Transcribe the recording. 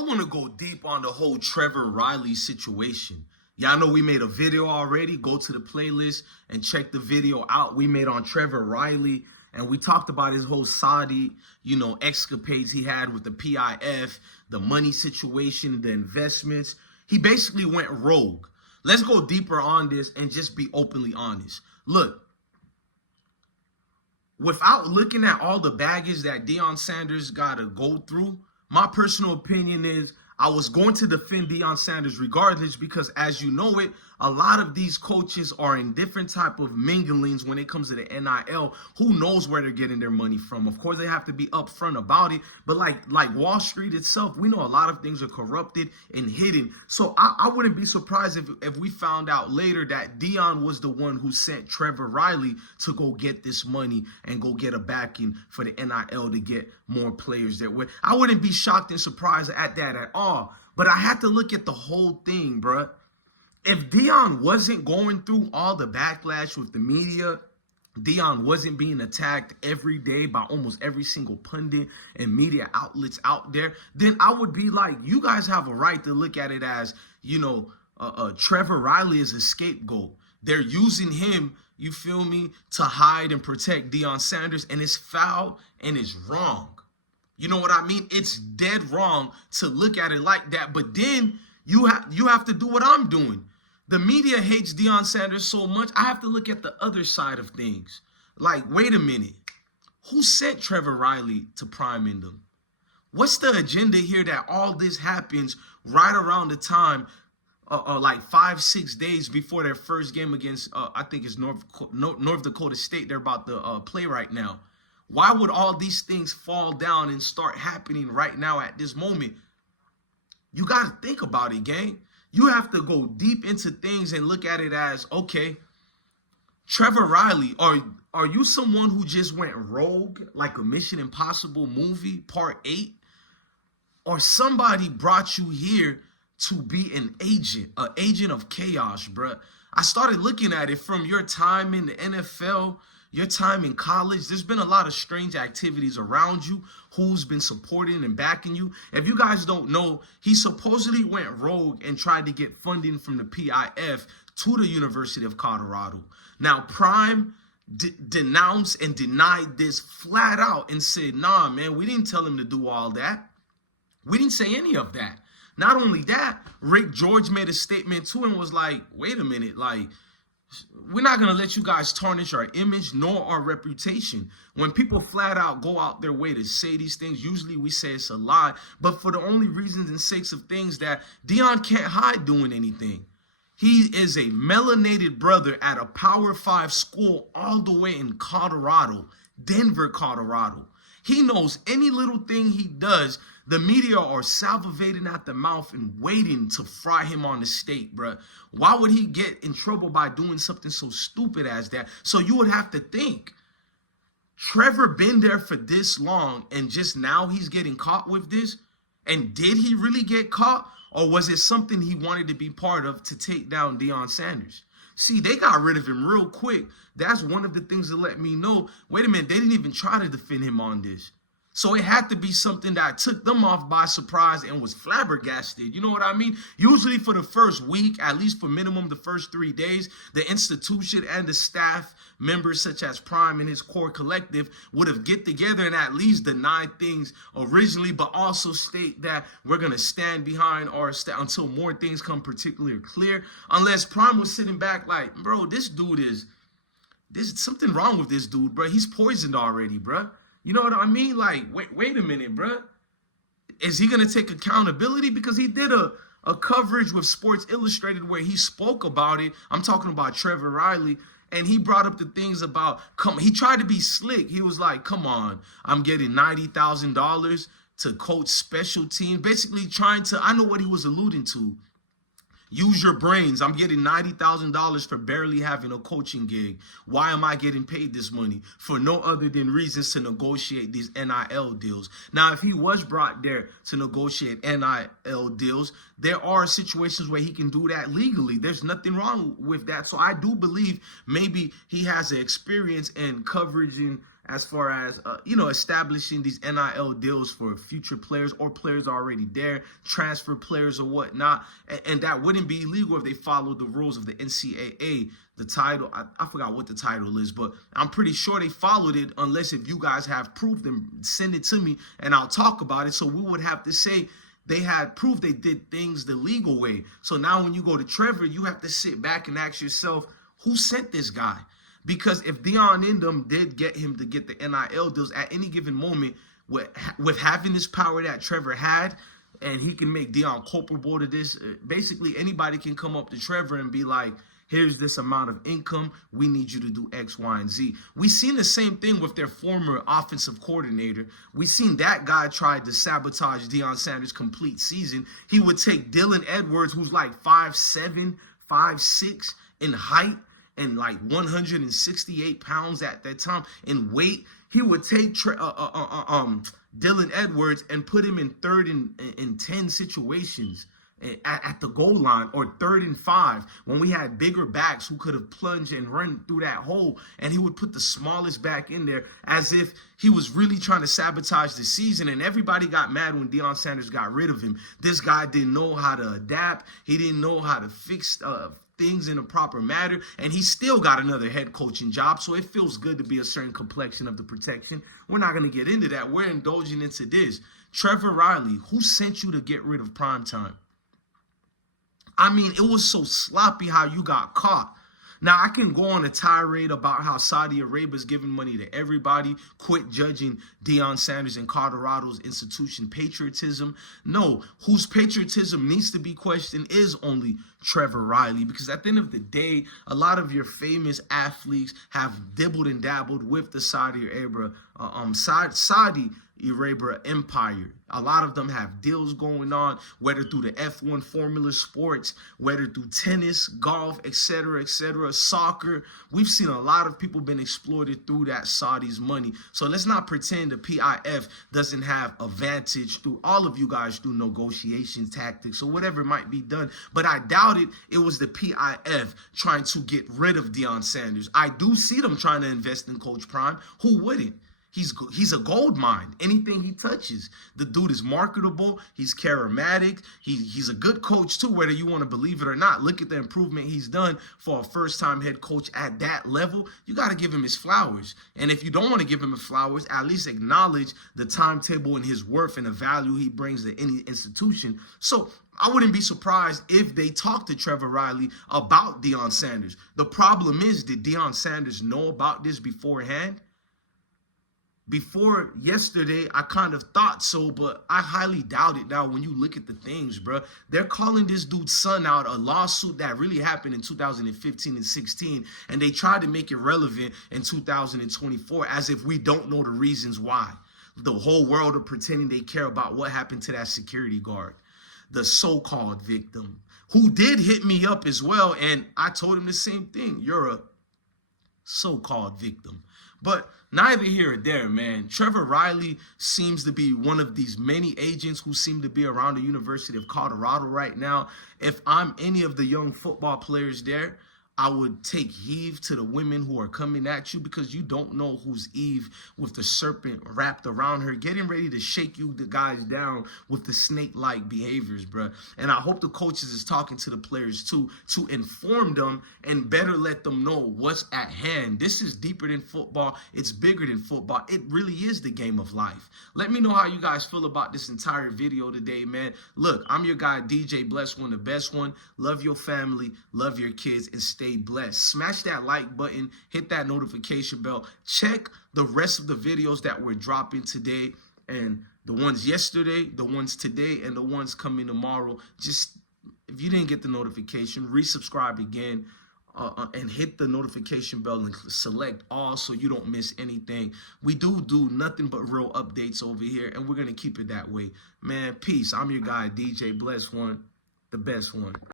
I want to go deep on the whole Trevor Riley situation. Y'all know we made a video already. Go to the playlist and check the video out we made on Trevor Riley. And we talked about his whole Saudi, escapades he had with the PIF, the money situation, the investments. He basically went rogue. Let's go deeper on this and just be openly honest. Look, without looking at all the baggage that Deion Sanders got to go through, my personal opinion is I was going to defend Deion Sanders regardless because, as you know it, a lot of these coaches are in different type of minglings when it comes to the NIL. Who knows where they're getting their money from? Of course, they have to be upfront about it. But like Wall Street itself, we know a lot of things are corrupted and hidden. So I wouldn't be surprised if we found out later that Deion was the one who sent Trevor Riley to go get this money and go get a backing for the NIL to get more players there. I wouldn't be shocked and surprised at that at all. But I had to look at the whole thing, bruh. If Deion wasn't going through all the backlash with the media, Deion wasn't being attacked every day by almost every single pundit and media outlets out there, then I would be like, you guys have a right to look at it as, Trevor Riley is a scapegoat. They're using him, you feel me, to hide and protect Deion Sanders, and it's foul and it's wrong. You know what I mean? It's dead wrong to look at it like that. But then you have to do what I'm doing. The media hates Deion Sanders so much, I have to look at the other side of things. Like, wait a minute. Who sent Trevor Riley to prime in them? What's the agenda here that all this happens right around the time, like 5-6 days before their first game against, I think it's North Dakota State they're about to play right now? Why would all these things fall down and start happening right now at this moment? You got to think about it, gang. You have to go deep into things and look at it as, okay, Trevor Riley, are you someone who just went rogue like a Mission Impossible movie, Part 8? Or somebody brought you here to be an agent of chaos, bruh? I started looking at it from your time in the NFL, your time in college. There's been a lot of strange activities around you. Who's been supporting and backing you? If you guys don't know, he supposedly went rogue and tried to get funding from the PIF to the University of Colorado. Now, Prime denounced and denied this flat out and said, nah, man, we didn't tell him to do all that. We didn't say any of that. Not only that, Rick George made a statement too and was like, wait a minute, like, we're not going to let you guys tarnish our image nor our reputation. When people flat out go out their way to say these things, usually we say it's a lie, but for the only reasons and sakes of things that Deion can't hide doing anything. He is a melanated brother at a Power 5 school all the way in Colorado, Denver, Colorado. He knows any little thing he does, the media are salivating at the mouth and waiting to fry him on the stake, bruh. Why would he get in trouble by doing something so stupid as that? So you would have to think, Trevor been there for this long and just now he's getting caught with this? And did he really get caught? Or was it something he wanted to be part of to take down Deion Sanders? See, they got rid of him real quick. That's one of the things that let me know, wait a minute, they didn't even try to defend him on this. So it had to be something that took them off by surprise and was flabbergasted. You know what I mean? Usually for the first week, at least for minimum the first 3 days, the institution and the staff members such as Prime and his core collective would have get together and at least deny things originally, but also state that we're going to stand behind our until more things come particularly clear. Unless Prime was sitting back like, bro, there's something wrong with this dude, bro. He's poisoned already, bro. You know what I mean? Like, wait a minute, bruh. Is he going to take accountability? Because he did a coverage with Sports Illustrated where he spoke about it. I'm talking about Trevor Riley. And he brought up the things about, he tried to be slick. He was like, come on, I'm getting $90,000 to coach special teams. Basically trying to, I know what he was alluding to. Use your brains. I'm getting $90,000 for barely having a coaching gig. Why am I getting paid this money? For no other than reasons to negotiate these NIL deals. Now, if he was brought there to negotiate NIL deals, there are situations where he can do that legally. There's nothing wrong with that. So I do believe maybe he has an experience in coverage as far as, establishing these NIL deals for future players or players already there, transfer players or whatnot. And that wouldn't be illegal if they followed the rules of the NCAA. The title, I forgot what the title is, but I'm pretty sure they followed it, unless if you guys have proof, then send it to me and I'll talk about it. So we would have to say they had proof they did things the legal way. So now when you go to Trevor, you have to sit back and ask yourself, who sent this guy? Because if Deion and them did get him to get the NIL deals at any given moment, with having this power that Trevor had, and he can make Deion culpable to this, basically anybody can come up to Trevor and be like, here's this amount of income. We need you to do X, Y, and Z. We seen the same thing with their former offensive coordinator. We seen that guy try to sabotage Deion Sanders' complete season. He would take Dylan Edwards, who's like 5'7", 5'6" in height, and like 168 pounds at that time in weight. He would take Dylan Edwards and put him in 3rd and 10 situations at the goal line, or 3rd and 5, when we had bigger backs who could have plunged and run through that hole, and he would put the smallest back in there as if he was really trying to sabotage the season. And everybody got mad when Deion Sanders got rid of him. This guy didn't know how to adapt. He didn't know how to fix things in a proper manner, and he still got another head coaching job, so it feels good to be a certain complexion of the protection. We're not going to get into that. We're indulging into this. Trevor Riley, who sent you to get rid of primetime? I mean, it was so sloppy how you got caught. Now, I can go on a tirade about how Saudi Arabia is giving money to everybody. Quit judging Deion Sanders and Colorado's institution patriotism. No, whose patriotism needs to be questioned is only Trevor Riley, because at the end of the day, a lot of your famous athletes have dibbled and dabbled with the Saudi Arabia empire. A lot of them have deals going on, whether through the F1 Formula Sports, whether through tennis, golf, etc., soccer. We've seen a lot of people been exploited through that Saudi's money. So let's not pretend the PIF doesn't have advantage through all of you guys through negotiation tactics or whatever might be done. But I doubt it was the PIF trying to get rid of Deion Sanders. I do see them trying to invest in Coach Prime. Who wouldn't? He's a gold mine. Anything he touches. The dude is marketable. He's charismatic. He's a good coach too, whether you want to believe it or not. Look at the improvement he's done for a first-time head coach at that level. You got to give him his flowers. And if you don't want to give him his flowers, at least acknowledge the timetable and his worth and the value he brings to any institution. So I wouldn't be surprised if they talk to Trevor Riley about Deion Sanders. The problem is, did Deion Sanders know about this beforehand? Before yesterday, I kind of thought so, but I highly doubt it now when you look at the things, bro. They're calling this dude's son out, a lawsuit that really happened in 2015 and 16, and they tried to make it relevant in 2024 as if we don't know the reasons why. The whole world are pretending they care about what happened to that security guard, the so-called victim, who did hit me up as well, and I told him the same thing. You're a so-called victim. But neither here or there, man. Trevor Riley seems to be one of these many agents who seem to be around the University of Colorado right now. If I'm any of the young football players there, I would take heed to the women who are coming at you, because you don't know who's Eve with the serpent wrapped around her, getting ready to shake you the guys down with the snake-like behaviors, bro. And I hope the coaches is talking to the players too, to inform them and better let them know what's at hand. This is deeper than football. It's bigger than football. It really is the game of life. Let me know how you guys feel about this entire video today, man. Look, I'm your guy, DJ Bless One, the best one. Love your family, love your kids, and stay blessed. Smash that like button, hit that notification bell. Check the rest of the videos that we're dropping today, and the ones yesterday, the ones today, and the ones coming tomorrow. Just, if you didn't get the notification, resubscribe again, and hit the notification bell and select all so you don't miss anything. We do nothing but real updates over here, and we're going to keep it that way. Man, peace. I'm your guy, DJ Bless One, the best one.